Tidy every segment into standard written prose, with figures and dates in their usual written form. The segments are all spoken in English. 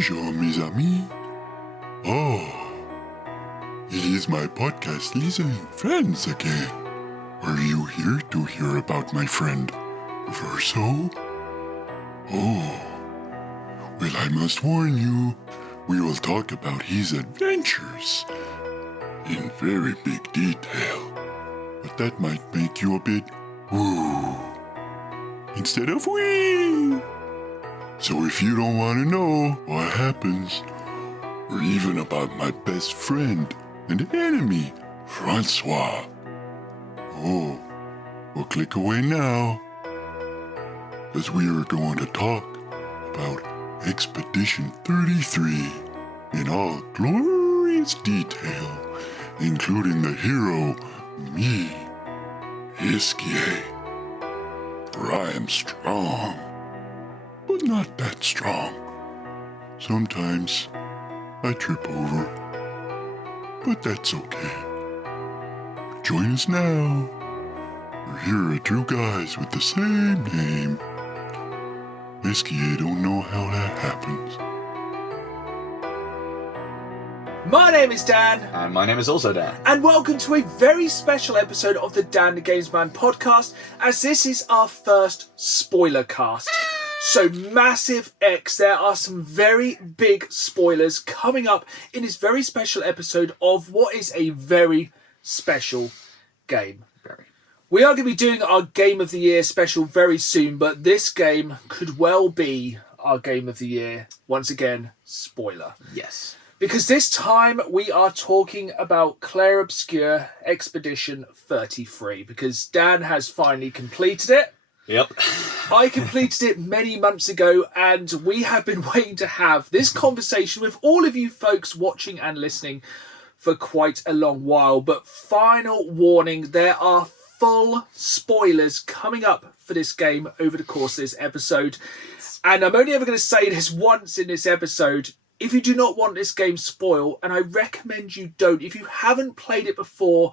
Bonjour, mes amis. Oh, it is my podcast listening friends again. Are you here to hear about my friend Verso? Oh, well, I must warn you, we will talk about his adventures in very big detail. But that might make you a bit woo instead of wee. So if you don't want to know what happens, or even about my best friend and enemy, Francois, oh, well, click away now, because we are going to talk about Expedition 33 in all glorious detail, including the hero, me, Iskie. For I am strong, but not that strong. Sometimes I trip over, but that's okay. Join us now. We're here are two guys with the same name. Iskie don't know how that happens. My name is Dan. And my name is also Dan. And welcome to a very special episode of the Dan the Games Man podcast, as this is our first spoiler cast. So massive X, there are some very big spoilers coming up in this very special episode of what is a very special game. We are going to be doing our Game of the Year special very soon, but this game could well be our Game of the Year. Once again, spoiler. Yes. Because this time we are talking about Clair Obscur Expedition 33, because Dan has finally completed it. Yep. I completed it many months ago, and we have been waiting to have this conversation with all of you folks watching and listening for quite a long while. But final warning, there are full spoilers coming up for this game over the course of this episode. And I'm only ever going to say this once in this episode. If you do not want this game spoiled, and I recommend you don't, if you haven't played it before,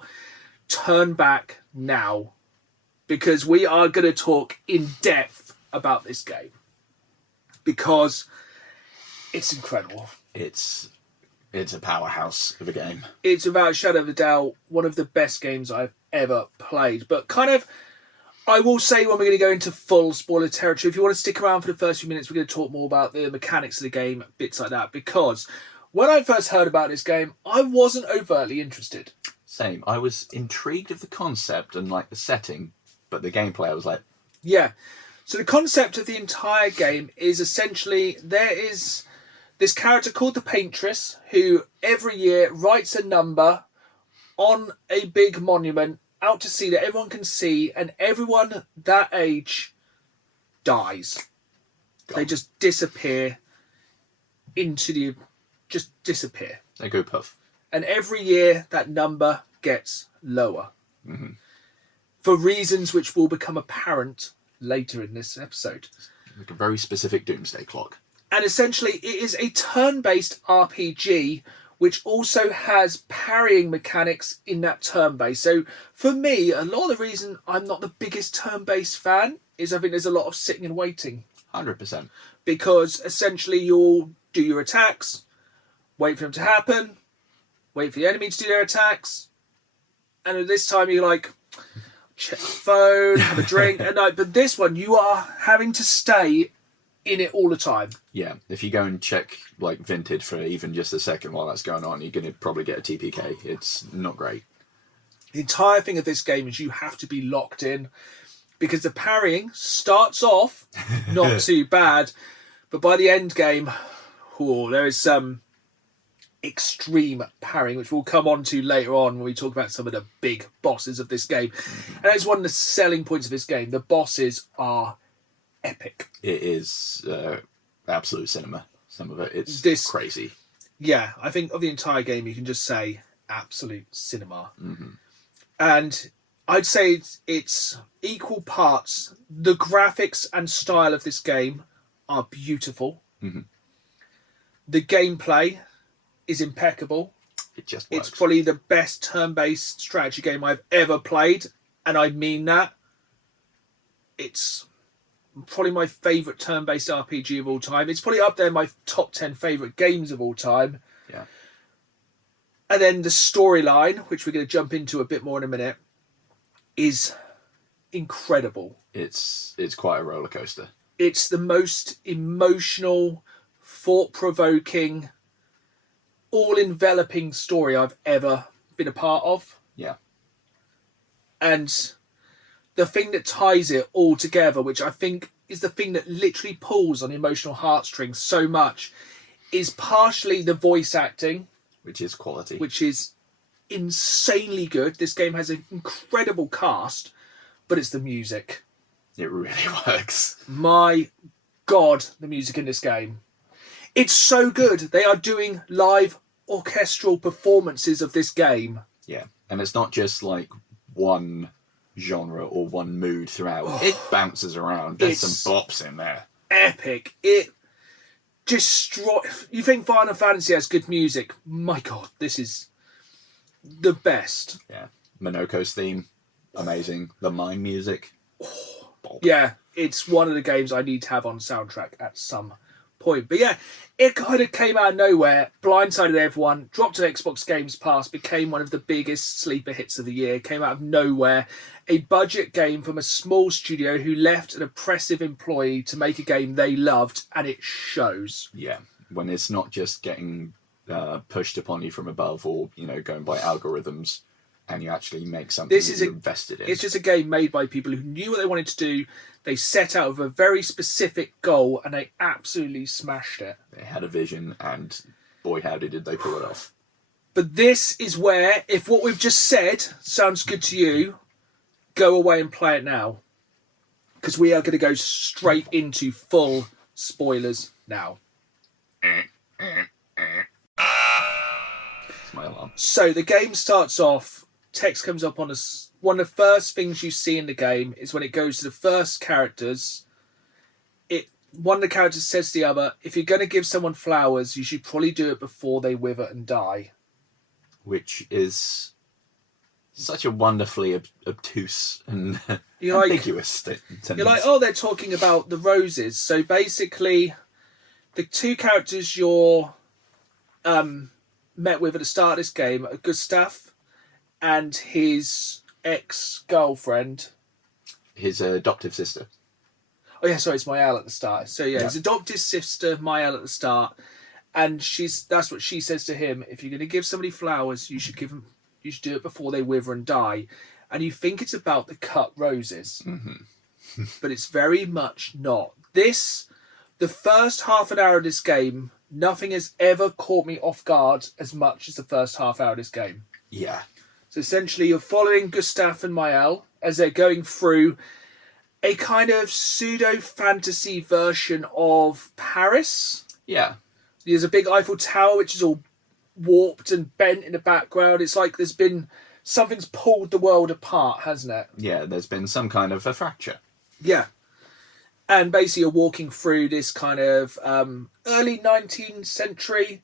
turn back now. Because we are going to talk in depth about this game. Because it's incredible. It's a powerhouse of a game. It's without a shadow of a doubt one of the best games I've ever played. But kind of, I will say when we're going to go into full spoiler territory, if you want to stick around for the first few minutes, we're going to talk more about the mechanics of the game, bits like that. Because when I first heard about this game, I wasn't overtly interested. Same. I was intrigued of the concept and like the setting, but the gameplay I was like... Yeah. So the concept of the entire game is essentially there is this character called the Paintress who every year writes a number on a big monument out to sea that everyone can see, and everyone that age dies. They just disappear into the... just disappear. They go puff. And every year that number gets lower. Mm-hmm. For reasons which will become apparent later in this episode. Like a very specific doomsday clock. And essentially it is a turn-based RPG which also has parrying mechanics in that turn-based. So for me, a lot of the reason I'm not the biggest turn-based fan is I think there's a lot of sitting and waiting. 100%. Because essentially you'll do your attacks, wait for them to happen, wait for the enemy to do their attacks, and at this time you're like, check the phone, have a drink, and but this one you are having to stay in it all the time. Yeah, if you go and check like Vinted for even just a second while that's going on, you're going to probably get a TPK. It's not great. The entire thing of this game is you have to be locked in, because the parrying starts off not too bad, but by the end game, there is some extreme parrying, which we'll come on to later on when we talk about some of the big bosses of this game. Mm-hmm. And that's one of the selling points of this game. The bosses are epic. It is absolute cinema. Some of it, it's crazy. Yeah, I think of the entire game, you can just say absolute cinema. Mm-hmm. And I'd say it's equal parts. The graphics and style of this game are beautiful. Mm-hmm. The gameplay is impeccable. It just works. It's probably the best turn-based strategy game I've ever played, and I mean that. It's probably my favourite turn-based RPG of all time. It's probably up there in my top 10 favourite games of all time. Yeah. And then the storyline, which we're going to jump into a bit more in a minute, is incredible. It's quite a roller coaster. It's the most emotional, thought-provoking, all-enveloping story I've ever been a part of. Yeah. And the thing that ties it all together, which I think is the thing that literally pulls on emotional heartstrings so much, is partially the voice acting. Which is quality. Which is insanely good. This game has an incredible cast, but it's the music. It really works. My God, the music in this game. It's so good. They are doing live orchestral performances of this game. Yeah. And it's not just like one genre or one mood throughout. It bounces around. There's some bops in there. Epic. It you think Final Fantasy has good music? My God, this is the best. Yeah. Minoko's theme, amazing. The mime music. Yeah, it's one of the games I need to have on soundtrack at some point. But yeah, it kind of came out of nowhere, blindsided everyone, dropped an Xbox Games Pass, became one of the biggest sleeper hits of the year, came out of nowhere. A budget game from a small studio who left an oppressive employee to make a game they loved, and it shows. Yeah, when it's not just getting pushed upon you from above or, going by algorithms, and you actually make something you're invested in. It's just a game made by people who knew what they wanted to do. They set out with a very specific goal, and they absolutely smashed it. They had a vision, and boy, howdy did they pull it off. But this is where, if what we've just said sounds good to you, go away and play it now. Because we are going to go straight into full spoilers now. It's my alarm. So the game starts off, text comes up on us. One of the first things you see in the game is when it goes to the first characters. One of the characters says to the other, if you're going to give someone flowers, you should probably do it before they wither and die. Which is such a wonderfully obtuse and you're ambiguous sentence. You're like, oh, they're talking about the roses. So basically, the two characters you're met with at the start of this game are Gustav and his ex-girlfriend. His adoptive sister. Oh yeah, sorry, it's Maëlle at the start. So yeah, his adoptive sister, Maëlle, at the start. And that's what she says to him. If you're going to give somebody flowers, you should do it before they wither and die. And you think it's about the cut roses. Mm-hmm. But it's very much not. The first half an hour of this game, nothing has ever caught me off guard as much as the first half hour of this game. Yeah. So essentially you're following Gustav and Maëlle as they're going through a kind of pseudo-fantasy version of Paris. Yeah. There's a big Eiffel Tower which is all warped and bent in the background. It's like something's pulled the world apart, hasn't it? Yeah, there's been some kind of a fracture. Yeah. And basically you're walking through this kind of early 19th century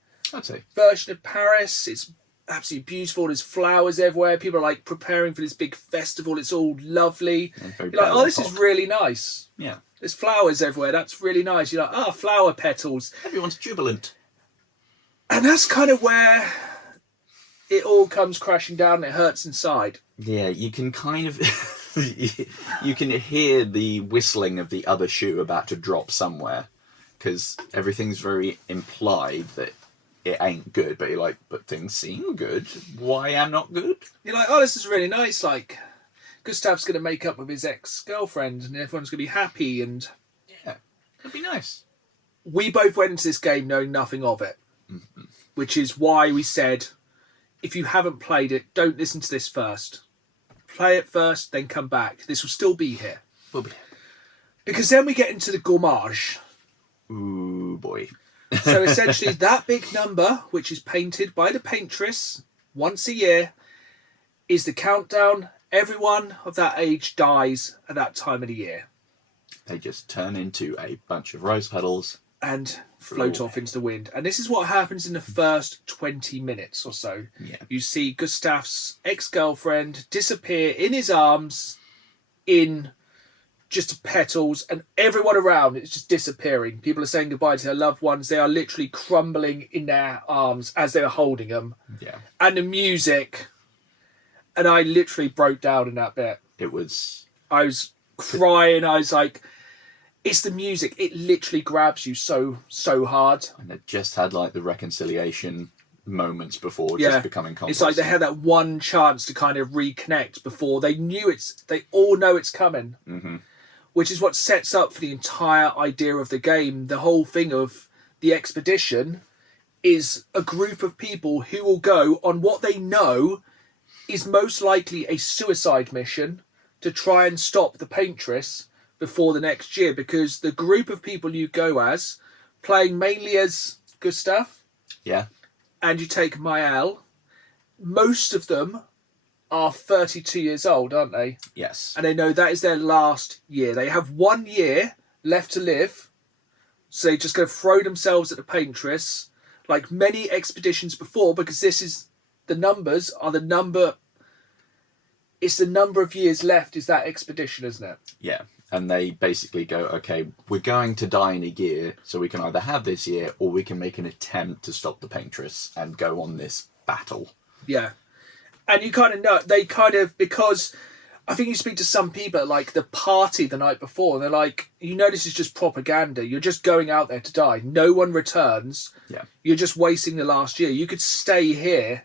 version of Paris. It's absolutely beautiful. There's flowers everywhere. People are like preparing for this big festival. It's all lovely. You're like, oh, this is really nice. Yeah. There's flowers everywhere. That's really nice. You're like, flower petals. Everyone's jubilant. And that's kind of where it all comes crashing down and it hurts inside. Yeah, you can kind of... you can hear the whistling of the other shoe about to drop somewhere. Because everything's very implied that it ain't good. But you're like, but things seem good. Why am not good? You're like, oh, this is really nice. Like, Gustav's going to make up with his ex-girlfriend and everyone's going to be happy. And yeah, it'd be nice. We both went into this game knowing nothing of it. Mm-hmm. Which is why we said, if you haven't played it, don't listen to this first. Play it first, then come back. This will still be here. Will be. Because then we get into the Gommage. Ooh, boy. So essentially that big number, which is painted by the Paintress once a year, is the countdown. Everyone of that age dies at that time of the year. They just turn into a bunch of rose petals. And float off into the wind. And this is what happens in the first 20 minutes or so. Yeah. You see Gustav's ex-girlfriend disappear in his arms in just petals, and everyone around is just disappearing. People are saying goodbye to their loved ones. They are literally crumbling in their arms as they are holding them. Yeah. And the music, and I literally broke down in that bit. I was crying. I was like, it's the music. It literally grabs you so hard. And it just had like the reconciliation moments before just becoming complex. It's like they had that one chance to kind of reconnect before they all know it's coming. Mm-hmm. Which is what sets up for the entire idea of the game. The whole thing of the expedition is a group of people who will go on what they know is most likely a suicide mission to try and stop the Paintress before the next year, because the group of people you go as, playing mainly as Gustav, and you take Maëlle, most of them are 32 years old, aren't they? Yes. And they know that is their last year. They have 1 year left to live, so they just go throw themselves at the Paintress, like many expeditions before, because this is the numbers are the number. It's the number of years left is that expedition, isn't it? Yeah. And they basically go, okay, we're going to die in a year, so we can either have this year or we can make an attempt to stop the Paintress and go on this battle. Yeah. And you kind of know, because I think you speak to some people at like the party the night before, and they're like, you know, this is just propaganda. You're just going out there to die. No one returns. Yeah. You're just wasting the last year. You could stay here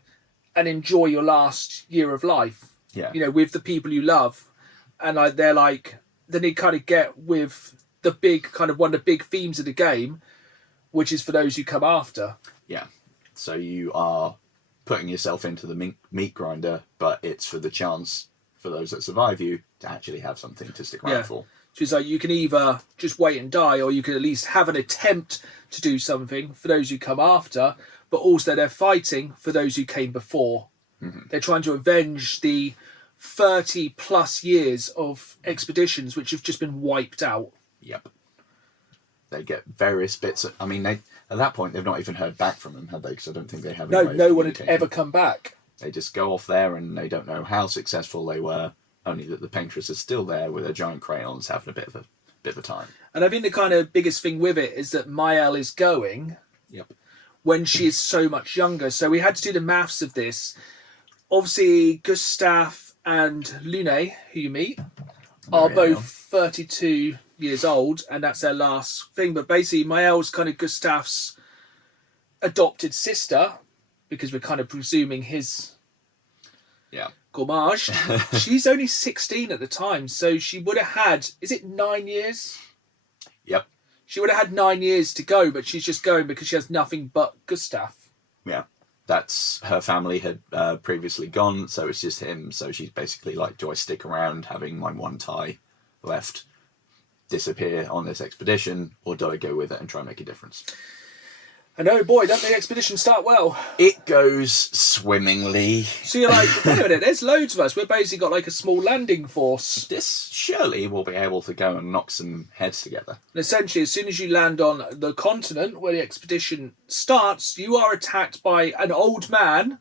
and enjoy your last year of life. Yeah. You know, with the people you love. And like they're like, then they kind of get with the big kind of one of the big themes of the game, which is for those who come after. Yeah. So you are putting yourself into the meat grinder, but it's for the chance for those that survive you to actually have something to stick around for. So it's like you can either just wait and die, or you can at least have an attempt to do something for those who come after, but also they're fighting for those who came before. Mm-hmm. They're trying to avenge the 30 plus years of expeditions which have just been wiped out. Yep. They get various bits of, I mean, at that point they've not even heard back from them, have they? Because I don't think they have. No one had ever come back. They just go off there and they don't know how successful they were, only that the Paintress is still there with her giant crayons having a bit of a time. And I think the kind of biggest thing with it is that Maëlle is going when she is so much younger. So we had to do the maths of this. Obviously, Gustav and Lune, who you meet, are both 32 years old, and that's their last thing. But basically, Maëlle's kind of Gustav's adopted sister, because we're kind of presuming his Gommage. She's only 16 at the time, so she would have had, is it 9 years? Yep. She would have had 9 years to go, but she's just going because she has nothing but Gustav. Yeah. That's her family had previously gone, so it's just him. So she's basically like, do I stick around having my one tie left disappear on this expedition, or do I go with it and try and make a difference? And oh boy, don't the expedition start well. It goes swimmingly. So you're like, wait a minute, there's loads of us. We've basically got like a small landing force. This surely will be able to go and knock some heads together. And essentially, as soon as you land on the continent where the expedition starts, you are attacked by an old man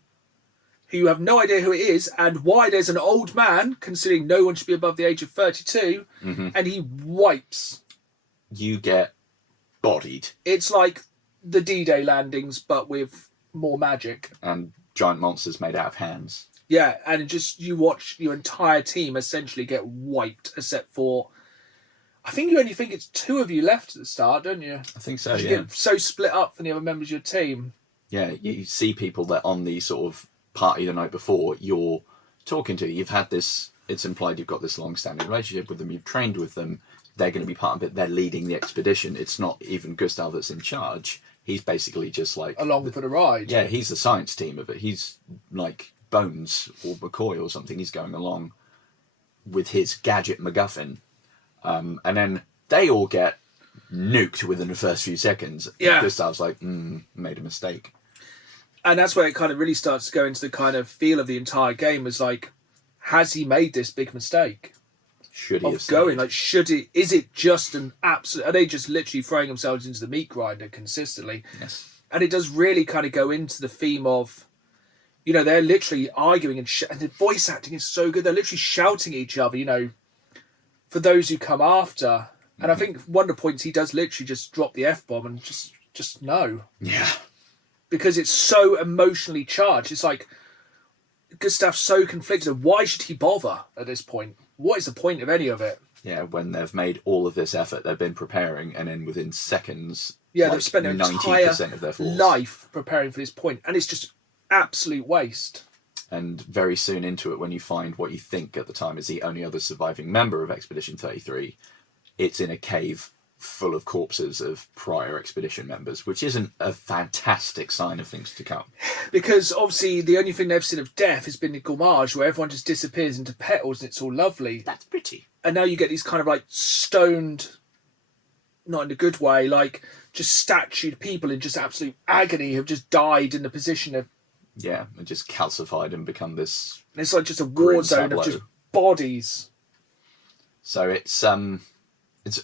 who you have no idea who it is and why there's an old man, considering no one should be above the age of 32, and he wipes. You get bodied. It's like the D-Day landings, but with more magic. And giant monsters made out of hands. Yeah, and just you watch your entire team essentially get wiped, except for, I think you only think it's 2 of you left at the start, don't you? I think so, you get so split up from the other members of your team. Yeah, you see people that on the sort of party the night before you're talking to. You've had this, it's implied you've got this long-standing relationship with them, you've trained with them, they're going to be part of it, they're leading the expedition. It's not even Gustav that's in charge. He's basically just like... along for the ride. Yeah, he's the science team of it. He's like Bones or McCoy or something. He's going along with his gadget MacGuffin. And then they all get nuked within the first few seconds. Yeah. Gustav's like, made a mistake. And that's where it kind of really starts to go into the kind of feel of the entire game, is like, has he made this big mistake? Should he have going? Like, should he? Is it just an absolute? Are they just literally throwing themselves into the meat grinder consistently? Yes. And it does really kind of go into the theme of, you know, they're literally arguing and the voice acting is so good. They're literally shouting at each other. You know, for those who come after. And I think one of the points he does literally just drop the F-bomb and just no. Yeah. Because it's so emotionally charged. It's like, Gustav's so conflicted. Why should he bother at this point? What is the point of any of it? Yeah, when they've made all of this effort, they've been preparing, and then within seconds, yeah, they've spent their entire of their force. life preparing for this point, and it's just absolute waste. And very soon into it, when you find what you think at the time is the only other surviving member of Expedition 33, it's in a cave full of corpses of prior expedition members, which isn't a fantastic sign of things to come. Because obviously the only thing they've seen of death has been the Gommage, where everyone just disappears into petals and it's all lovely. That's pretty. And now you get these kind of like stoned, not in a good way, like just statued people in just absolute agony have just died in the position of... Yeah, and just calcified and become this... And it's like just a war zone of just bodies. So it's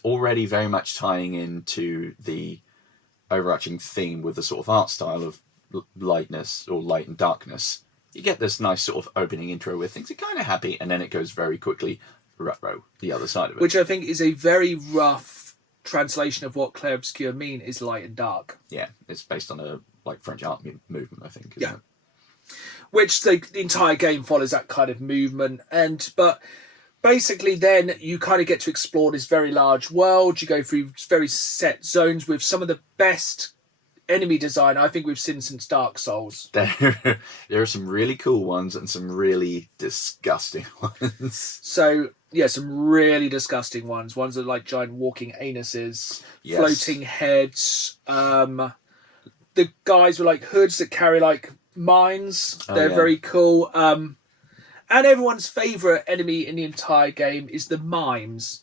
already very much tying into the overarching theme with the sort of art style of lightness or light and darkness. You get this nice sort of opening intro where things are kind of happy, and then it goes very quickly the other side of it. Which I think is a very rough translation of what Clair Obscur mean is light and dark. Yeah, it's based on a French art movement, I think. Isn't it? Which the entire game follows that kind of movement, but basically then you kind of get to explore this very large world. You go through very set zones with some of the best enemy design I think we've seen since Dark Souls. There are some really cool ones and some really disgusting ones. So, yeah, some really disgusting ones. Ones that are like giant walking anuses, yes. Floating heads. The guys with like hoods that carry like mines. They're very cool. And everyone's favourite enemy in the entire game is the mimes.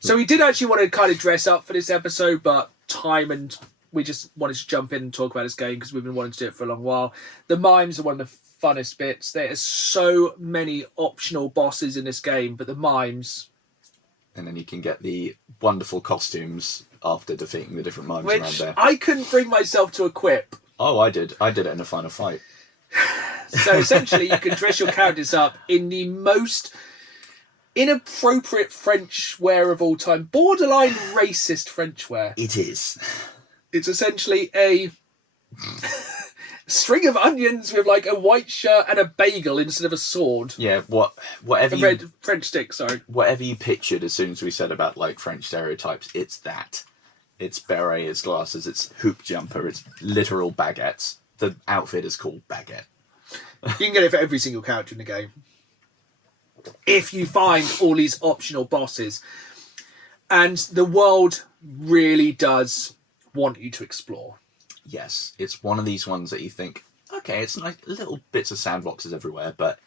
So we did actually want to kind of dress up for this episode, but time and we just wanted to jump in and talk about this game because we've been wanting to do it for a long while. The mimes are one of the funnest bits. There are so many optional bosses in this game, but the mimes... And then you can get the wonderful costumes after defeating the different mimes around there. I couldn't bring myself to equip. Oh, I did. I did it in a final fight. So essentially you can dress your characters up in the most inappropriate French wear of all time. Borderline racist French wear. It is. It's essentially a string of onions with like a white shirt and a bagel instead of a sword. Yeah, whatever red French stick, sorry. Whatever you pictured as soon as we said about like French stereotypes, it's that. It's beret, it's glasses, it's hoop jumper, it's literal baguettes. The outfit is called baguette. You can get it for every single character in the game. If you find all these optional bosses. And the world really does want you to explore. Yes, it's one of these ones that you think, okay, it's like little bits of sandboxes everywhere, but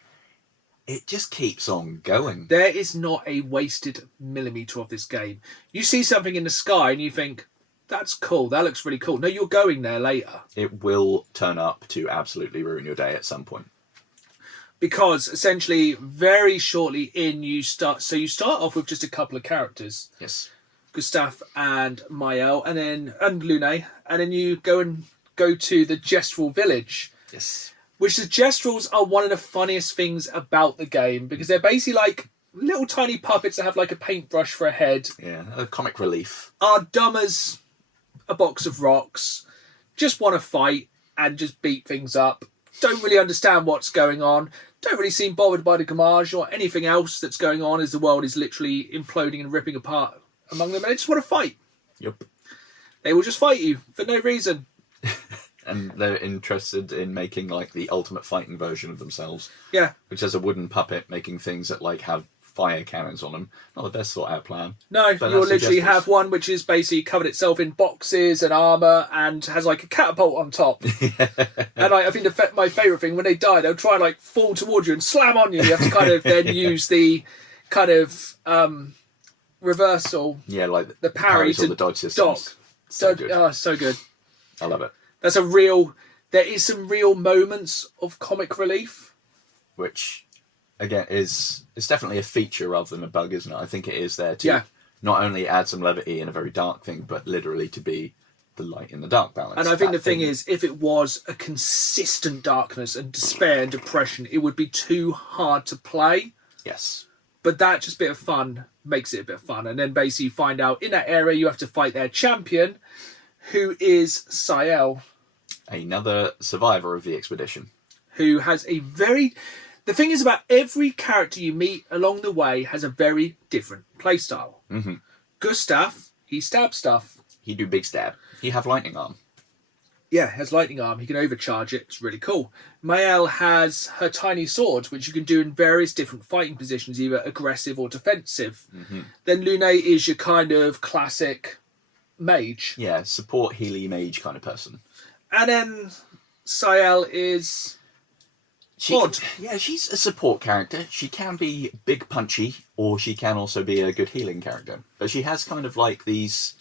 it just keeps on going. There is not a wasted millimetre of this game. You see something in the sky and you think, that's cool, that looks really cool. No, you're going there later. It will turn up to absolutely ruin your day at some point. Because essentially, very shortly in, you start off with just a couple of characters. Yes. Gustav and Maël, and Lune, and then you go to the Gestural village. Yes. Which the Gestrals are one of the funniest things about the game, because they're basically like little tiny puppets that have like a paintbrush for a head. Yeah, a comic relief. Are dumb as a box of rocks, just want to fight and just beat things up. Don't really understand what's going on. Don't really seem bothered by the Gommage or anything else that's going on as the world is literally imploding and ripping apart among them. And they just want to fight. Yep. They will just fight you for no reason. And they're interested in making like the ultimate fighting version of themselves. Yeah. Which has a wooden puppet making things that like have fire cannons on them. Not the best thought out plan. No, you'll literally have one which is basically covered itself in boxes and armour and has like a catapult on top. And I think my favourite thing, when they die, they'll try and like fall towards you and slam on you. You have to kind of then use the kind of reversal. Yeah, like the parry to the dodge systems. So good. Oh, so good. I love it. There is some real moments of comic relief. Which, again, it's definitely a feature rather than a bug, isn't it? I think it is there to not only add some levity in a very dark thing, but literally to be the light in the dark balance. And I think the thing is, if it was a consistent darkness and despair and depression, it would be too hard to play. Yes. But that just bit of fun makes it a bit of fun. And then basically you find out in that area you have to fight their champion, who is Ciel. Another survivor of the expedition. Who has a very... The thing is about every character you meet along the way has a very different playstyle. Mm-hmm. Gustav, he stabs stuff. He do big stab. He have lightning arm. Yeah, has lightning arm. He can overcharge it. It's really cool. Maëlle has her tiny sword, which you can do in various different fighting positions, either aggressive or defensive. Mm-hmm. Then Lune is your kind of classic mage. Yeah, support Healy mage kind of person. And then Ciel is... odd. Yeah, she's a support character. She can be big punchy, or she can also be a good healing character. But she has kind of like these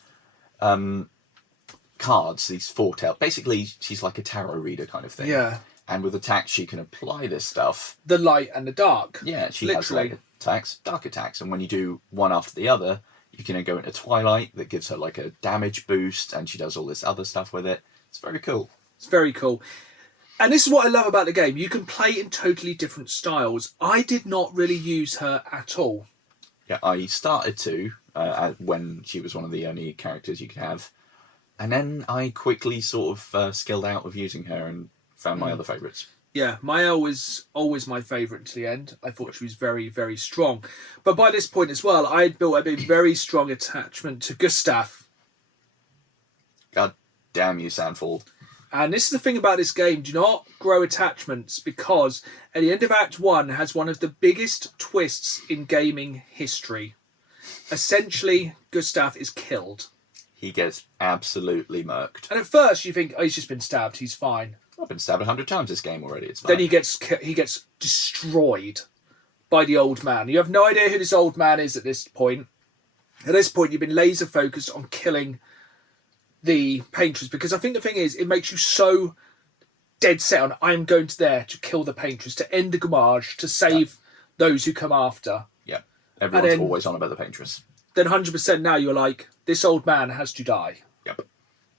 cards, these foretell. Basically, she's like a tarot reader kind of thing. Yeah. And with attacks, she can apply this stuff. The light and the dark. Yeah, she Literally. has light attacks, dark attacks. And when you do one after the other, you can go into Twilight that gives her like a damage boost, and she does all this other stuff with it. It's very cool. It's very cool. And this is what I love about the game. You can play in totally different styles. I did not really use her at all. Yeah, I started to when she was one of the only characters you could have. And then I quickly sort of skilled out of using her and found my other favourites. Yeah, Maëlle was always my favourite to the end. I thought she was very, very strong. But by this point as well, I had built a very strong attachment to Gustav. God damn you, Sandfall. And this is the thing about this game. Do not grow attachments, because at the end of Act 1 has one of the biggest twists in gaming history. Essentially, Gustav is killed. He gets absolutely murked. And at first you think, oh, he's just been stabbed, he's fine. I've been stabbed 100 times this game already, it's fine. Then he gets destroyed by the old man. You have no idea who this old man is at this point. At this point, you've been laser focused on killing the Paintress, because I think the thing is, it makes you so dead set on, I'm going to there to kill the Paintress, to end the Gommage, to save those who come after. Yeah, everyone's always on about the Paintress. Then 100% now you're like, this old man has to die. Yep.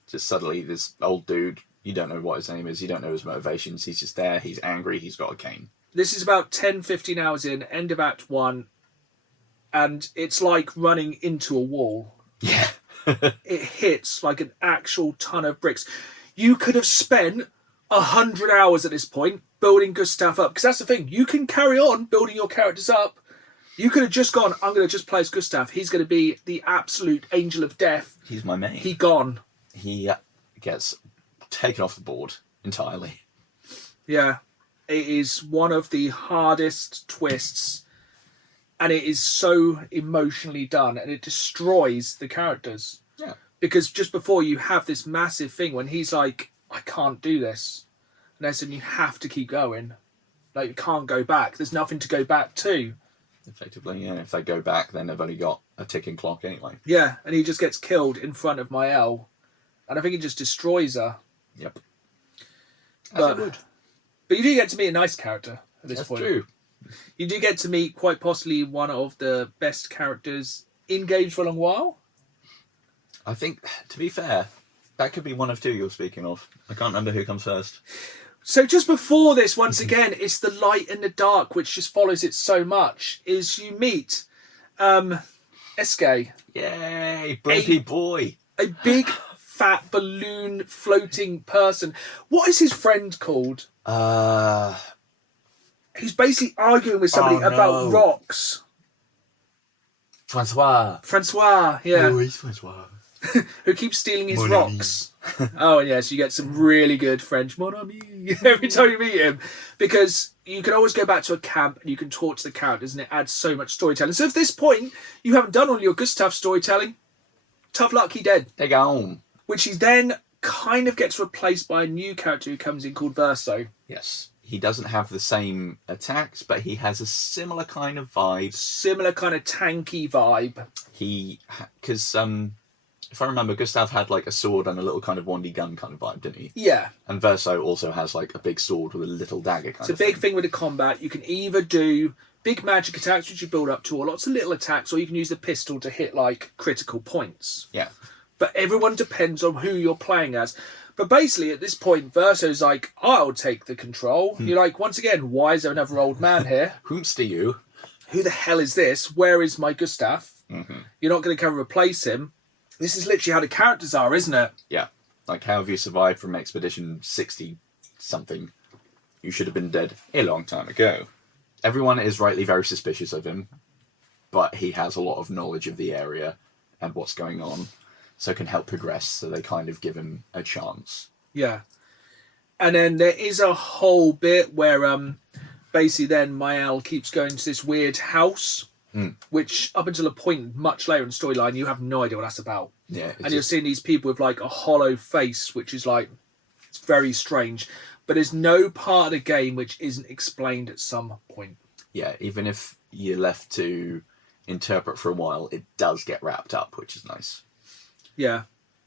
Just suddenly this old dude, you don't know what his name is, you don't know his motivations, he's just there, he's angry, he's got a cane. This is about 10-15 hours in, end of Act 1, and it's like running into a wall. Yeah. It hits like an actual ton of bricks. You could have spent 100 hours at this point building Gustav up, because that's the thing, you can carry on building your characters up. You could have just gone, I'm going to just play as Gustav. He's going to be the absolute angel of death. He's my main. He gone. He gets taken off the board entirely. Yeah. It is one of the hardest twists. And it is so emotionally done. And it destroys the characters. Yeah. Because just before you have this massive thing when he's like, I can't do this. And then suddenly you have to keep going. Like, you can't go back. There's nothing to go back to. Effectively, yeah. If they go back, then they've only got a ticking clock anyway. Yeah, and he just gets killed in front of Maëlle. And I think he just destroys her. Yep. But you do get to meet a nice character at this point. That's true. You do get to meet quite possibly one of the best characters in games for a long while. I think, to be fair, that could be one of two you're speaking of. I can't remember who comes first. So just before this, once again, it's the light and the dark, which just follows it so much, is you meet Eske. Yay, Brimpy boy. A big, fat, balloon floating person. What is his friend called? He's basically arguing with somebody about rocks. Francois, yeah. Oh, he's Francois. Who keeps stealing his Mon rocks. Oh, and yes, you get some really good French mon ami every time you meet him. Because you can always go back to a camp and you can talk to the characters, and it adds so much storytelling. So at this point, you haven't done all your Gustav storytelling. Tough luck, he dead. They go home. Which he then kind of gets replaced by a new character who comes in called Verso. Yes. He doesn't have the same attacks, but he has a similar kind of vibe. Similar kind of tanky vibe. Because if I remember, Gustav had like a sword and a little kind of wandy gun kind of vibe, didn't he? Yeah. And Verso also has like a big sword with a little dagger kind of It's a big thing with the combat. You can either do big magic attacks, which you build up to, or lots of little attacks, or you can use the pistol to hit like critical points. Yeah. But everyone depends on who you're playing as. But basically, at this point, Verso's like, I'll take the control. You're like, once again, why is there another old man here? Whomst are you? Who the hell is this? Where is my Gustav? You're not going to come and replace him. This is literally how the characters are, isn't it? Yeah. Like, how have you survived from Expedition 60-something? You should have been dead a long time ago. Everyone is rightly very suspicious of him, but he has a lot of knowledge of the area and what's going on, so can help progress, so they kind of give him a chance. Yeah. And then there is a whole bit where basically then Mael keeps going to this weird house, which up until a point much later in the storyline, you have no idea what that's about. Yeah. And you're seeing these people with like a hollow face, which is like, it's very strange. But there's no part of the game which isn't explained at some point. Yeah, even if you're left to interpret for a while, it does get wrapped up, which is nice. Yeah.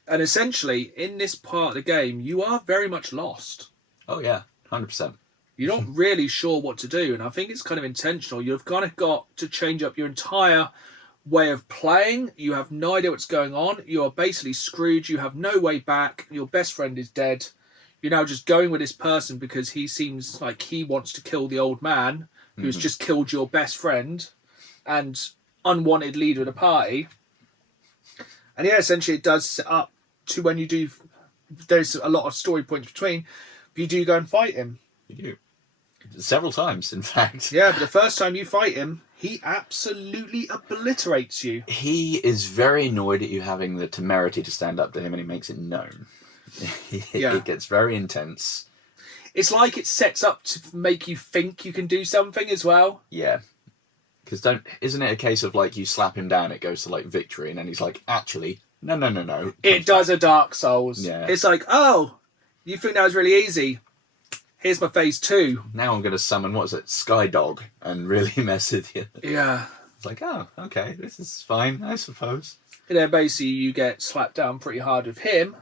And essentially, in this part of the game, you are very much lost. Oh, yeah, 100%. You're not really sure what to do, and I think it's kind of intentional. You've kind of got to change up your entire way of playing. You have no idea what's going on. You are basically screwed. You have no way back. Your best friend is dead. You're now just going with this person because he seems like he wants to kill the old man who's just killed your best friend and unwanted leader of the party. And yeah, essentially it does set up to when you do... There's a lot of story points between, but you do go and fight him. You do. Several times, in fact. Yeah, but the first time you fight him, he absolutely obliterates you. He is very annoyed at you having the temerity to stand up to him, and he makes it known. It gets very intense. It's like it sets up to make you think you can do something as well. Yeah. Because isn't it a case of like you slap him down, it goes to like victory, and then he's like, actually, no. It does a Dark Souls. Yeah. It's like, oh, you think that was really easy? Here's my phase 2. Now I'm going to summon, what is it, Skydog, and really mess with you. Yeah. It's like, oh, okay, this is fine, I suppose. And then basically you get slapped down pretty hard with him.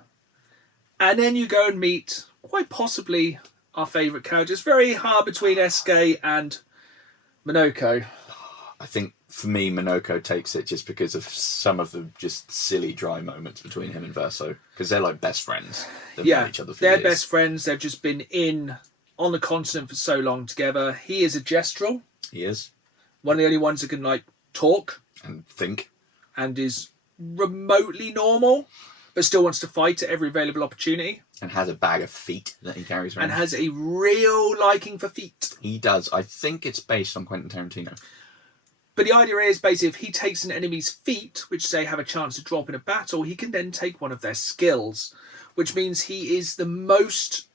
And then you go and meet, quite possibly, our favourite character. It's very hard between Eske and Minoko. I think, for me, Minoko takes it just because of some of the just silly, dry moments between him and Verso. Because they're like best friends. They've known each other for they're years. best friends. They've just been on the continent for so long together. He is a Gestrel. He is. One of the only ones that can, like, talk. And think. And is remotely normal, but still wants to fight at every available opportunity. And has a bag of feet that he carries around. And has a real liking for feet. He does. I think it's based on Quentin Tarantino. But the idea is, basically, if he takes an enemy's feet, which say have a chance to drop in a battle, he can then take one of their skills, which means he is the most,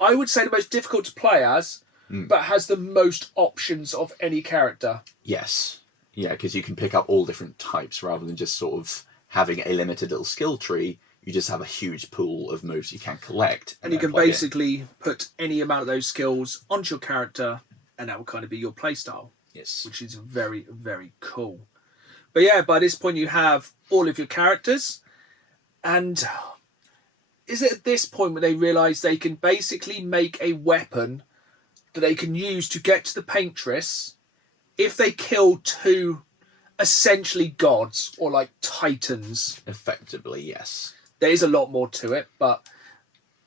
I would say the most difficult to play as, but has the most options of any character. Yes. Yeah, because you can pick up all different types rather than just sort of having a limited little skill tree. You just have a huge pool of moves you can collect. And you can basically put any amount of those skills onto your character, and that will kind of be your playstyle. Yes. Which is very, very cool. But yeah, by this point you have all of your characters. And is it at this point where they realise they can basically make a weapon that they can use to get to the Paintress if they kill 2 essentially gods or like titans? Effectively, yes. There is a lot more to it, but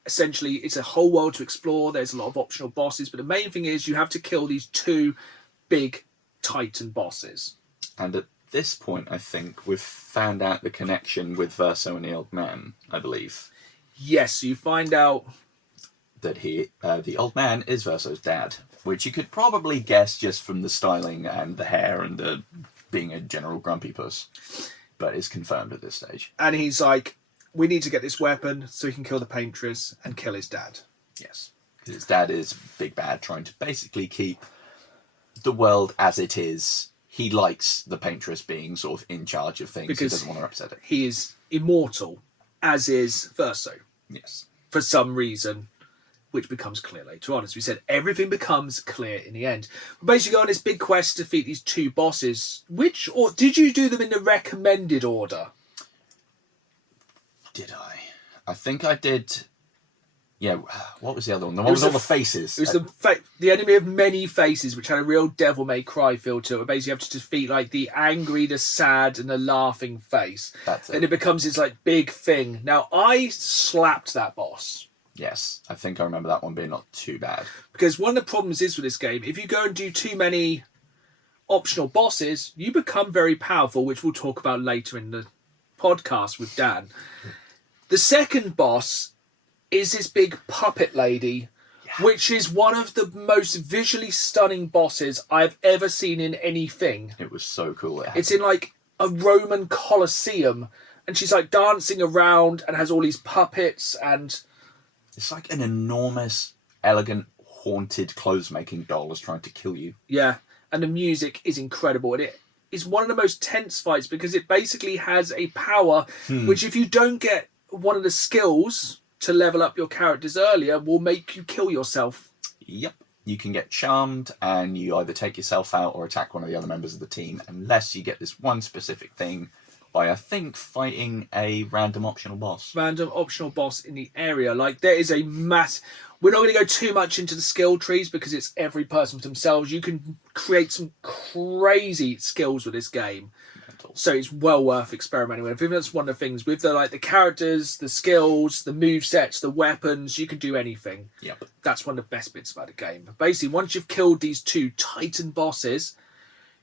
essentially it's a whole world to explore. There's a lot of optional bosses, but the main thing is you have to kill these 2 big titan bosses. And at this point, I think we've found out the connection with Verso and the old man, I believe. Yes, you find out that the old man is Verso's dad, which you could probably guess just from the styling and the hair and the being a general grumpy puss, but it's confirmed at this stage. And he's like, we need to get this weapon so he can kill the Paintress and kill his dad. Yes, because his dad is big bad, trying to basically keep the world as it is. He likes the Paintress being sort of in charge of things. Because he doesn't want to upset it. He is immortal, as is Verso. Yes. For some reason, which becomes clear later on. As we said, everything becomes clear in the end. But basically, go on this big quest to defeat these 2 bosses. Or did you do them in the recommended order? Did I? I think I did. Yeah, what was the other one? The one with all the faces. It was the enemy of many faces, which had a real Devil May Cry feel to it. Basically, you have to defeat like the angry, the sad, and the laughing face. That's it. And it becomes this like big thing. Now, I slapped that boss. Yes, I think I remember that one being not too bad. Because one of the problems is with this game, if you go and do too many optional bosses, you become very powerful, which we'll talk about later in the podcast with Dan. The second boss is this big puppet lady, which is one of the most visually stunning bosses I've ever seen in anything. It was so cool. It's in like a Roman Colosseum, and she's like dancing around and has all these puppets, and it's like an enormous, elegant, haunted clothes-making doll is trying to kill you. Yeah, and the music is incredible, and it is one of the most tense fights because it basically has a power which, if you don't get one of the skills to level up your characters earlier, will make you kill yourself. Yep. You can get charmed and you either take yourself out or attack one of the other members of the team, unless you get this one specific thing by, I think, fighting a random optional boss. Random optional boss in the area. Like, there is a mass... We're not going to go too much into the skill trees because it's every person for themselves. You can create some crazy skills with this game. So it's well worth experimenting with. I think that's one of the things with the characters, the skills, the movesets, the weapons. You can do anything. Yep. That's one of the best bits about the game. Basically, once you've killed these two Titan bosses,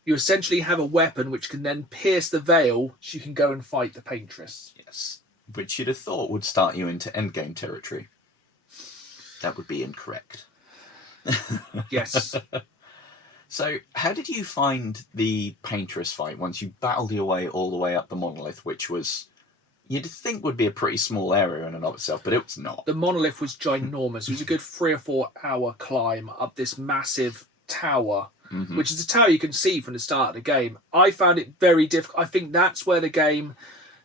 you essentially have a weapon which can then pierce the veil, so you can go and fight the Paintress. Yes. Which you'd have thought would start you into endgame territory. That would be incorrect. Yes. So, how did you find the Paintress fight once you battled your way all the way up the monolith, which was, you'd think would be a pretty small area in and of itself, but it was not. The monolith was ginormous. It was a good 3 or 4 hour climb up this massive tower, which is a tower you can see from the start of the game. I found it very difficult. I think that's where the game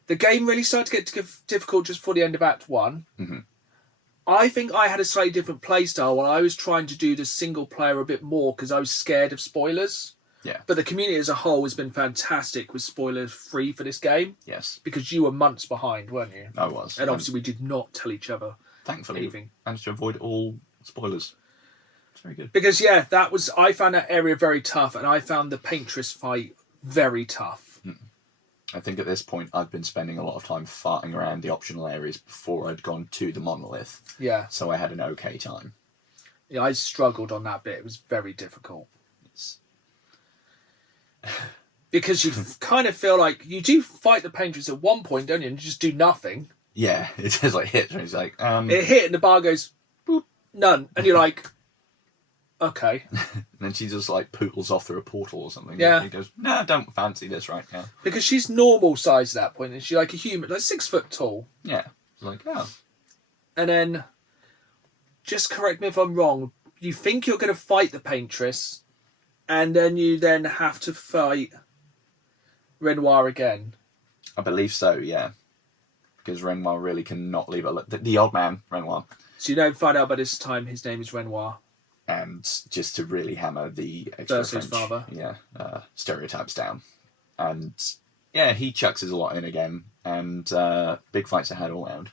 really started to get difficult just before the end of Act 1. Mm-hmm. I think I had a slightly different playstyle while I was trying to do the single player a bit more because I was scared of spoilers. Yeah. But the community as a whole has been fantastic with spoilers free for this game. Yes. Because you were months behind, weren't you? I was. And obviously we did not tell each other thankfully anything. Managed to avoid all spoilers. It's very good. Because, I found that area very tough, and I found the Paintress fight very tough. I think at this point I've been spending a lot of time farting around the optional areas before I'd gone to the monolith. Yeah. So I had an okay time. Yeah, I struggled on that bit. It was very difficult. It's... because you kind of feel like you do fight the Paintress at one point, don't you? And you just do nothing. Yeah, it just like hits and it's like... It hit and the bar goes, boop, none. And you're like... Okay. And then she just like poodles off through a portal or something. Yeah. And she goes, no, I don't fancy this right now. Because she's normal size at that point, and she's like a human, like 6 foot tall. Yeah. It's like, oh. And then, just correct me if I'm wrong, you think you're going to fight the Paintress, and then you then have to fight Renoir again. I believe so, yeah. Because Renoir really cannot leave it. The old man, Renoir. So you don't find out by this time his name is Renoir. And just to really hammer the extra French, father. Stereotypes down. And yeah, he chucks us a lot in again, and big fights are had all round.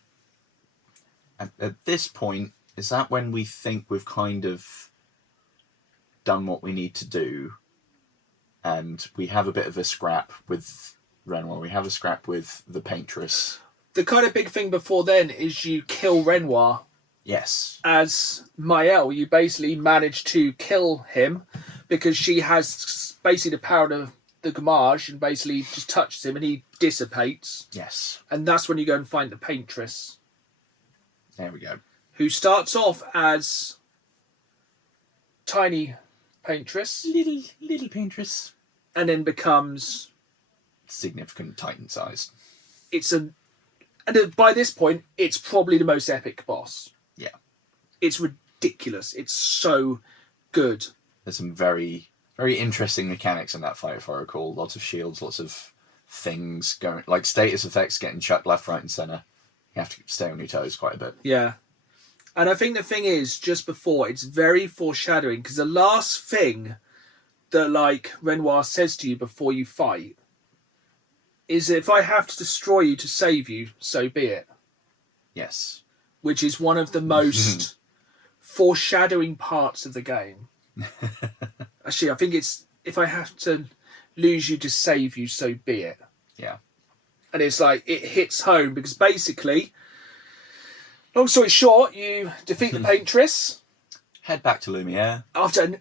And at this point, is that when we think we've kind of done what we need to do, and we have a bit of a scrap with Renoir, we have a scrap with the Paintress. The kind of big thing before then is you kill Renoir. Yes. As Maëlle, you basically manage to kill him because she has basically the power of the Gommage and basically just touches him and he dissipates. Yes. And that's when you go and find the Paintress. There we go. Who starts off as tiny Paintress. Little Paintress. And then becomes... significant Titan size. And by this point, it's probably the most epic boss. Yeah. It's ridiculous. It's so good. There's some very, very interesting mechanics in that fight, if I recall. Lots of shields, lots of things going, like status effects getting chucked left, right, and centre. You have to stay on your toes quite a bit. Yeah. And I think the thing is, just before, it's very foreshadowing, because the last thing that, Renoir says to you before you fight is, if I have to destroy you to save you, so be it. Yes. Which is one of the most foreshadowing parts of the game. Actually, I think it's, if I have to lose you to save you, so be it. Yeah. And it's like, it hits home because basically, long story short, you defeat the Paintress. Head back to Lumiere. After an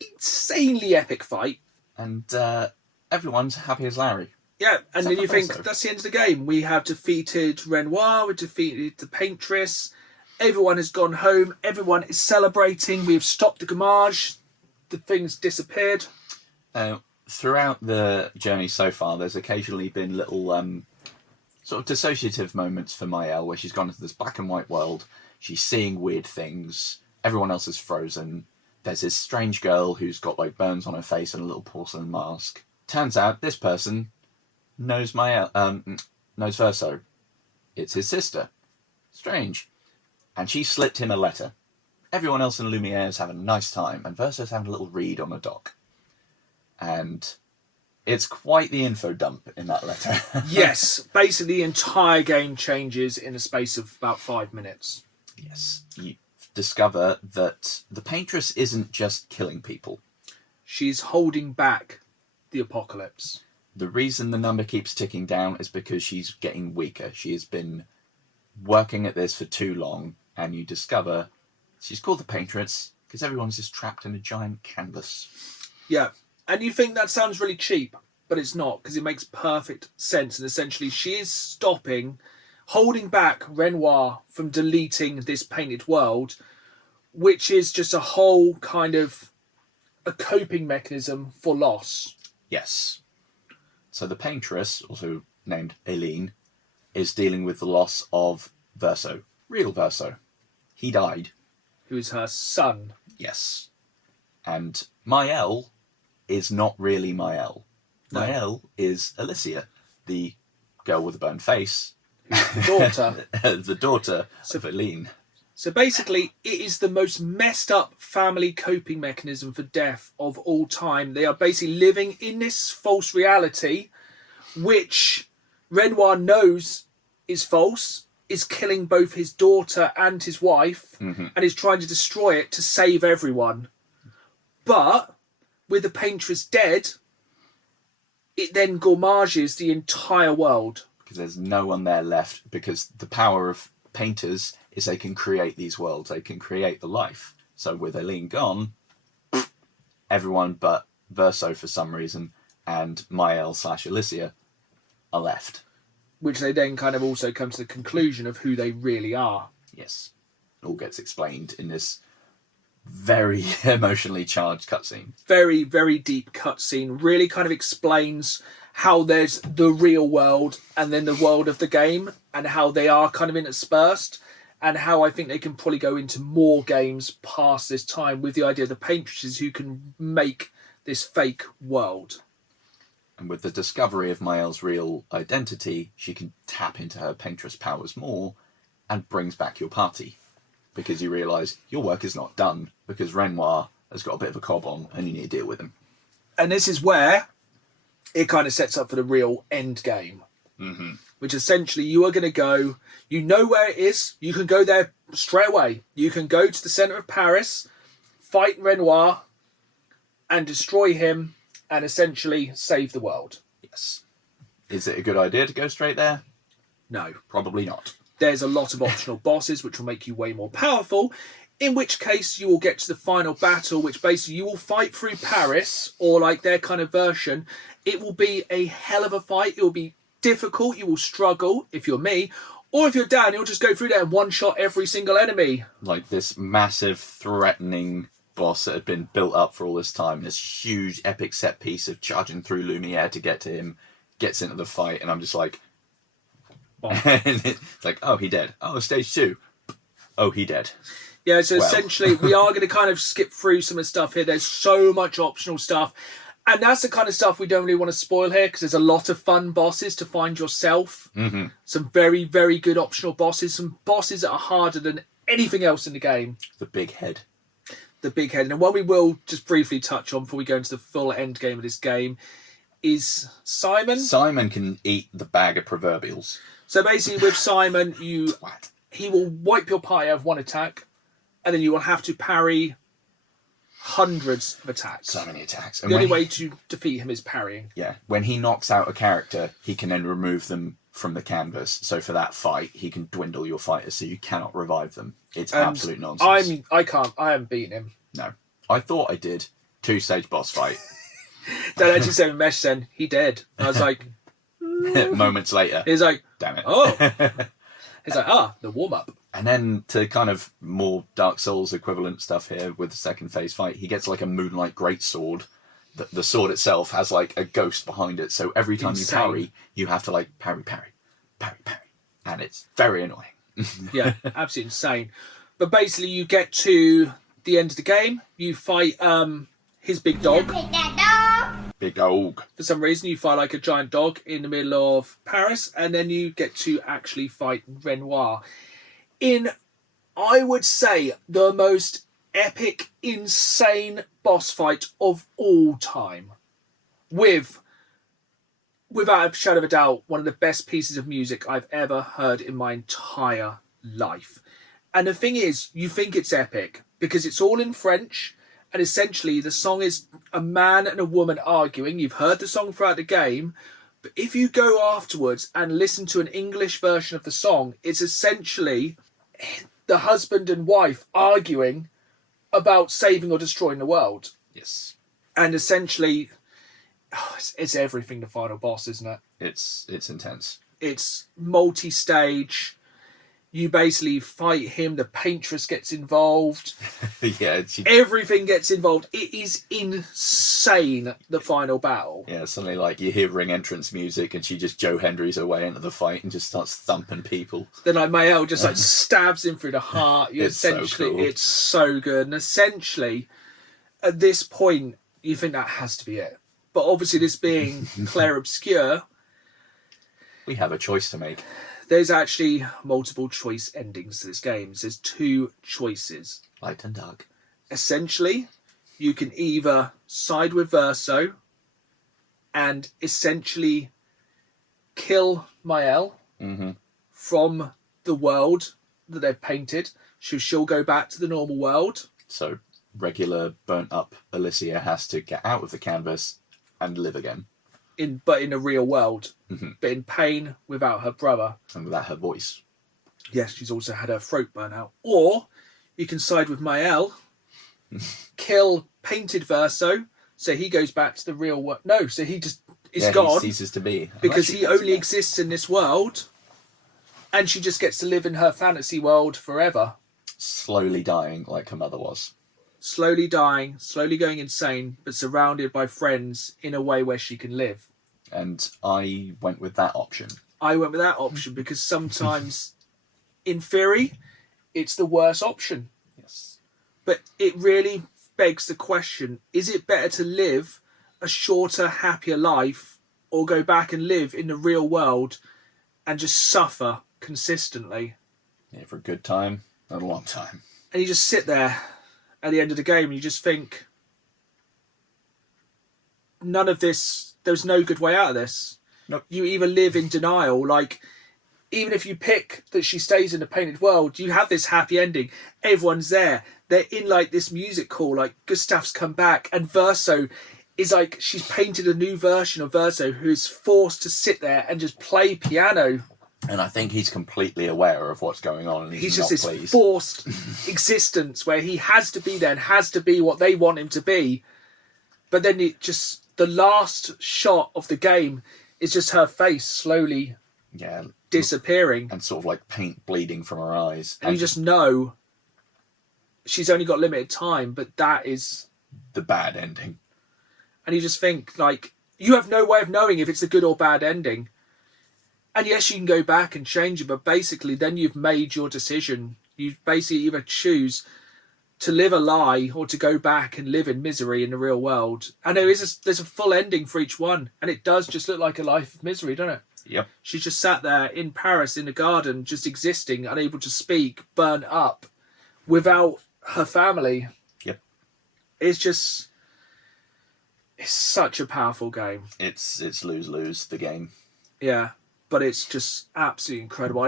insanely epic fight. And everyone's happy as Larry. Yeah, and then you think, Verso. that's the end of the game. We have defeated Renoir, we've defeated the Paintress, everyone has gone home, everyone is celebrating, we've stopped the Gommage, the thing's disappeared. Throughout the journey so far, there's occasionally been little sort of dissociative moments for Maëlle where she's gone into this black and white world, she's seeing weird things, everyone else is frozen, there's this strange girl who's got like burns on her face and a little porcelain mask. Turns out this person knows knows Verso. It's his sister. Strange. And she slipped him a letter. Everyone else in Lumiere is having a nice time, and Verso's having a little read on a dock. And it's quite the info dump in that letter. Yes, basically the entire game changes in a space of about 5 minutes. Yes. You discover that the Paintress isn't just killing people. She's holding back the apocalypse. The reason the number keeps ticking down is because she's getting weaker. She has been working at this for too long, and you discover she's called the Paintress because everyone's just trapped in a giant canvas. Yeah, and you think that sounds really cheap, but it's not, because it makes perfect sense. And essentially she is holding back Renoir from deleting this painted world, which is just a whole kind of a coping mechanism for loss. Yes. So the Paintress, also named Eileen, is dealing with the loss of Verso. Real Verso. He died. Who is her son. Yes. And Maëlle is not really Maëlle. No. Maëlle is Alicia, the girl with the burned face. The daughter. The daughter of Eileen. So basically, it is the most messed up family coping mechanism for death of all time. They are basically living in this false reality, which Renoir knows is false, is killing both his daughter and his wife, and is trying to destroy it to save everyone. But with the Paintress dead, it then gommages the entire world. Because there's no one there left, because the power of painters is they can create these worlds, they can create the life. So with Eileen gone, everyone but Verso for some reason and Maëlle / Alicia are left. Which they then kind of also come to the conclusion of who they really are. Yes. It all gets explained in this very emotionally charged cutscene. Very, very deep cutscene. Really kind of explains how there's the real world and then the world of the game, and how they are kind of interspersed, and how I think they can probably go into more games past this time with the idea of the Paintresses who can make this fake world. And with the discovery of Maëlle's real identity, she can tap into her Paintress powers more and brings back your party. Because you realise your work is not done, because Renoir has got a bit of a cob on and you need to deal with him. And this is where it kind of sets up for the real end game. Mm-hmm. Which essentially you are going to go, you know where it is, you can go there straight away. You can go to the centre of Paris, fight Renoir, and destroy him, and essentially save the world. Yes. Is it a good idea to go straight there? No. Probably not. There's a lot of optional bosses which will make you way more powerful, in which case you will get to the final battle, which basically you will fight through Paris, or like their kind of version. It will be a hell of a fight. It will be difficult. You will struggle if you're me, or if you're Dan, you'll just go through there and one-shot every single enemy. Like this massive, threatening boss that had been built up for all this time, this huge, epic set piece of charging through Lumiere to get to him, gets into the fight, and I'm just like... and it's like, oh, he dead. Oh, stage 2. Oh, he dead. Yeah, so essentially we are going to kind of skip through some of the stuff here. There's so much optional stuff. And that's the kind of stuff we don't really want to spoil here, because there's a lot of fun bosses to find yourself. Mm-hmm. Some very, very good optional bosses. Some bosses that are harder than anything else in the game. The big head. The big head. And what we will just briefly touch on before we go into the full end game of this game is Simon. Simon can eat the bag of proverbials. So basically with Simon, he will wipe your party out of one attack, and then you will have to parry hundreds of attacks. So many attacks. And the only way to defeat him is parrying. Yeah. When he knocks out a character, he can then remove them from the canvas. So for that fight, he can dwindle your fighters so you cannot revive them. It's absolute nonsense. I haven't beaten him. No. I thought I did. 2-stage boss fight. Don't actually send him a message saying he dead. I was like, moments later. he's like, Damn it. oh. He's like, the warm up. And then to kind of more Dark Souls equivalent stuff here with the second phase fight, he gets like a Moonlight Greatsword. The sword itself has like a ghost behind it, so every time you parry, you have to like parry, and it's very annoying. Yeah, absolutely insane. But basically, you get to the end of the game, you fight his big dog. Big dog. For some reason, you fight like a giant dog in the middle of Paris, and then you get to actually fight Renoir in, I would say, the most epic, insane boss fight of all time. Without a shadow of a doubt, one of the best pieces of music I've ever heard in my entire life. And the thing is, you think it's epic because it's all in French, and essentially the song is a man and a woman arguing. You've heard the song throughout the game, but if you go afterwards and listen to an English version of the song, it's essentially the husband and wife arguing about saving or destroying the world. Yes. And essentially, it's everything the final boss, isn't it? It's intense. It's multi-stage. You basically fight him. The Paintress gets involved. Yeah. Everything gets involved. It is insane, the final battle. Yeah, suddenly like you hear ring entrance music and she just Joe Hendry's her way into the fight and just starts thumping people. Then like Mael just like stabs him through the heart. It's so cool. It's so good. And essentially, at this point, you think that has to be it. But obviously, this being Clair Obscur, we have a choice to make. There's actually multiple choice endings to this game. There's 2 choices. Light and dark. Essentially, you can either side with Verso and essentially kill Mael from the world that they've painted. She'll go back to the normal world. So regular burnt up Alicia has to get out of the canvas and live again. But in a real world, but in pain without her brother. And without her voice. Yes, she's also had her throat burn out. Or you can side with Mael, kill Painted Verso, so he goes back to the real world. No, so he just is gone. He ceases to be. Because he only exists in this world, and she just gets to live in her fantasy world forever. Slowly dying like her mother was. Slowly dying, slowly going insane, but surrounded by friends in a way where she can live. And I went with that option. I went with that option because sometimes, in theory, it's the worst option. Yes. But it really begs the question, is it better to live a shorter, happier life or go back and live in the real world and just suffer consistently? Yeah, for a good time and a long time. And you just sit there at the end of the game and you just think, none of this, there's no good way out of this. Nope. You either live in denial, like, even if you pick that she stays in the painted world, you have this happy ending. Everyone's there. They're in like this music hall, like Gustav's come back, and Verso is like, she's painted a new version of Verso who's forced to sit there and just play piano. And I think he's completely aware of what's going on, and he's just not this pleased. Forced existence where he has to be there and has to be what they want him to be. But then it just, the last shot of the game is just her face slowly disappearing. And sort of like paint bleeding from her eyes. And you just know she's only got limited time, but that is the bad ending. And you just think, like, you have no way of knowing if it's a good or bad ending. And yes, you can go back and change it, but basically then you've made your decision. You basically either choose to live a lie or to go back and live in misery in the real world. And there's a full ending for each one. And it does just look like a life of misery, doesn't it? Yep. She just sat there in Paris in the garden, just existing, unable to speak, burnt up, without her family. Yep. It's such a powerful game. It's lose-lose, the game. Yeah. But it's just absolutely incredible.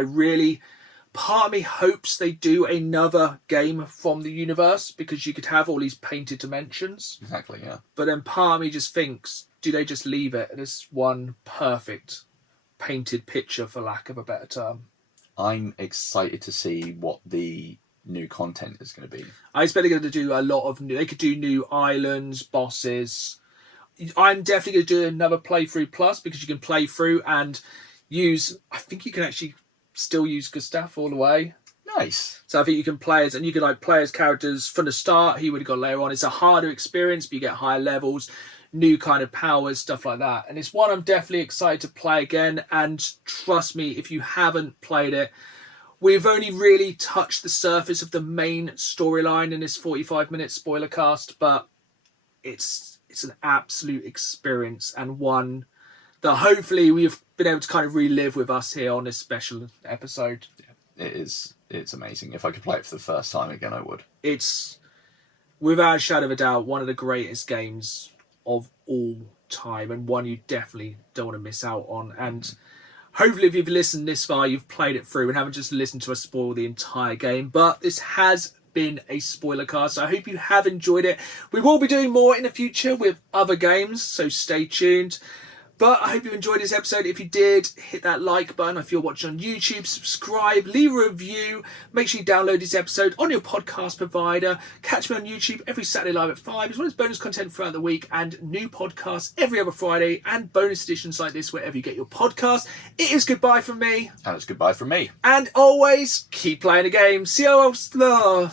Part of me hopes they do another game from the universe because you could have all these painted dimensions. Exactly, yeah. But then part of me just thinks, do they just leave it as one perfect painted picture, for lack of a better term? I'm excited to see what the new content is going to be. I expect they're going to do a lot of new... They could do new islands, bosses. I'm definitely going to do another playthrough plus, because you can play through and use, I think you can actually still use Gustav all the way. Nice. So I think you can play as, and you can like play as characters from the start. He would have got later on. It's a harder experience, but you get higher levels, new kind of powers, stuff like that. And it's one I'm definitely excited to play again. And trust me, if you haven't played it, we've only really touched the surface of the main storyline in this 45-minute spoiler cast, but it's an absolute experience, and one that hopefully we've been able to kind of relive with us here on this special episode. Yeah, it's amazing. If I could play it for the first time again, I would. It's, without a shadow of a doubt, one of the greatest games of all time, and one you definitely don't want to miss out on. And hopefully if you've listened this far, you've played it through and haven't just listened to us spoil the entire game. But this has been a spoiler cast. I hope you have enjoyed it. We will be doing more in the future with other games, so stay tuned. But I hope you enjoyed this episode. If you did, hit that like button. If you're watching on YouTube, subscribe, leave a review. Make sure you download this episode on your podcast provider. Catch me on YouTube every Saturday live at 5, as well as bonus content throughout the week and new podcasts every other Friday and bonus editions like this wherever you get your podcast. It is goodbye from me. And it's goodbye from me. And always keep playing the game. See how I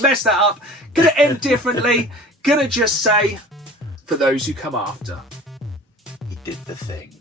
messed that up. Gonna end differently. Gonna just say, for those who come after. He did the thing.